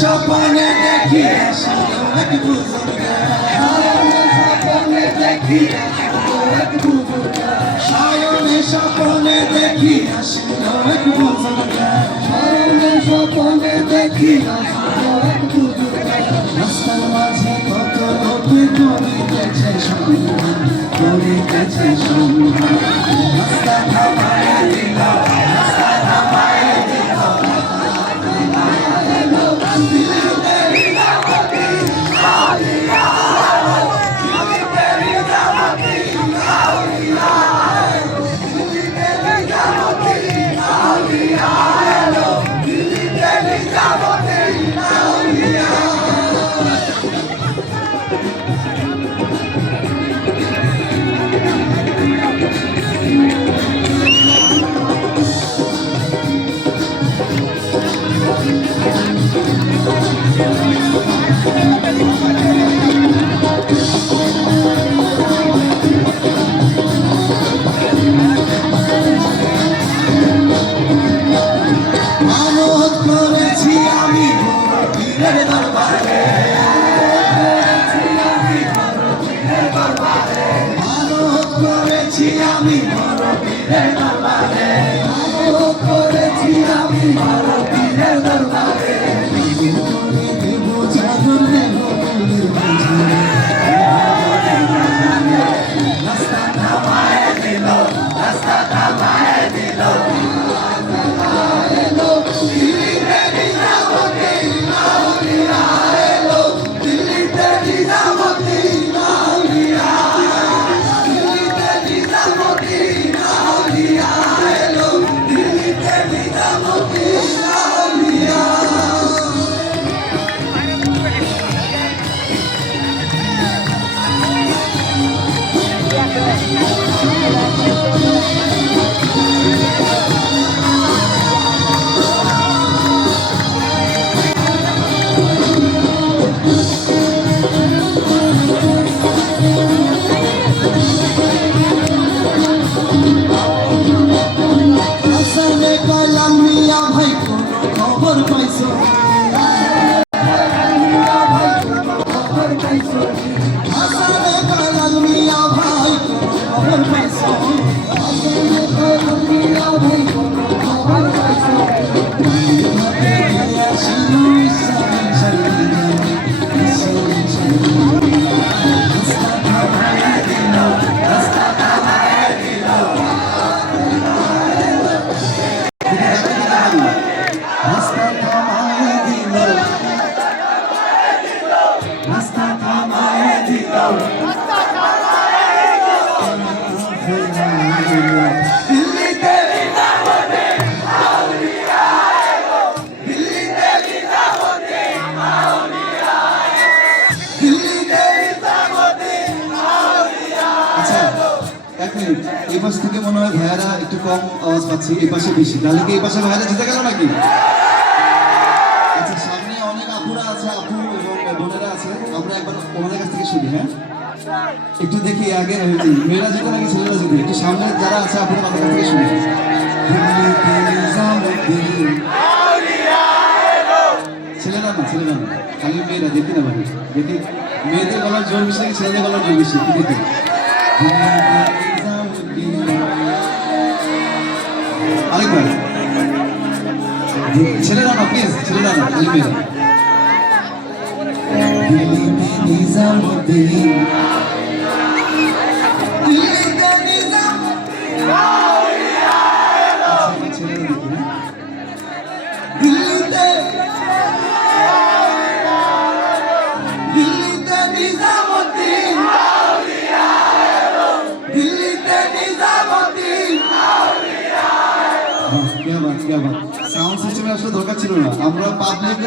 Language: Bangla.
স্বপ্নে দেখি এক বুজুর্গ স্বপ্নে দেখি এক বুজুর্গ স্বপ্নে দেখি রাস্তার মাঝে কত লোকে করিতেছে সন্ধান করিতেছে সন্ধান রাস্তা থামায় দিল রাস্তা থামায় দিল আমি বড় দরবারে করেছি আমি বড় পীরের দরবারে দেব জাদুর দেব রাস্তা থামায় দিল রাস্তা থামায় দিল এই পাশ থেকে মনে হয় ভাইয়ারা একটু কম আওয়াজ পাচ্ছি, এই পাশে বেশি, তাহলে কি এই পাশে ভাইয়ারা জিতে গেল নাকি? আচ্ছা, সামনে অনেক আপুরা আছে, আপু এবং বোনেরা আছে, আমরা একবার ওনাদের কাছ থেকে শুনি। হ্যাঁ, একটু দেখি আগে মেয়েরা জিতে নাকি ছেলেরা জিতে, একটু সামনে যারা আছে আপুরা তাদের কাছ থেকে শুনি। ছেলেরা না, ছেলেরা না, খালি মেয়েরা, দেখি না ভাই, দেখি মেয়েদের গলার জোর বেশি নাকি ছেলেদের গলার জোর বেশি, কি দেখি? আরেকবার ছেলেরা না, প্লিজ ছেলেরা না, খালি মেয়েরা। क्या बात साउंड सिस्टेम আসলে দরকার ছিল না আমরা পাবলিক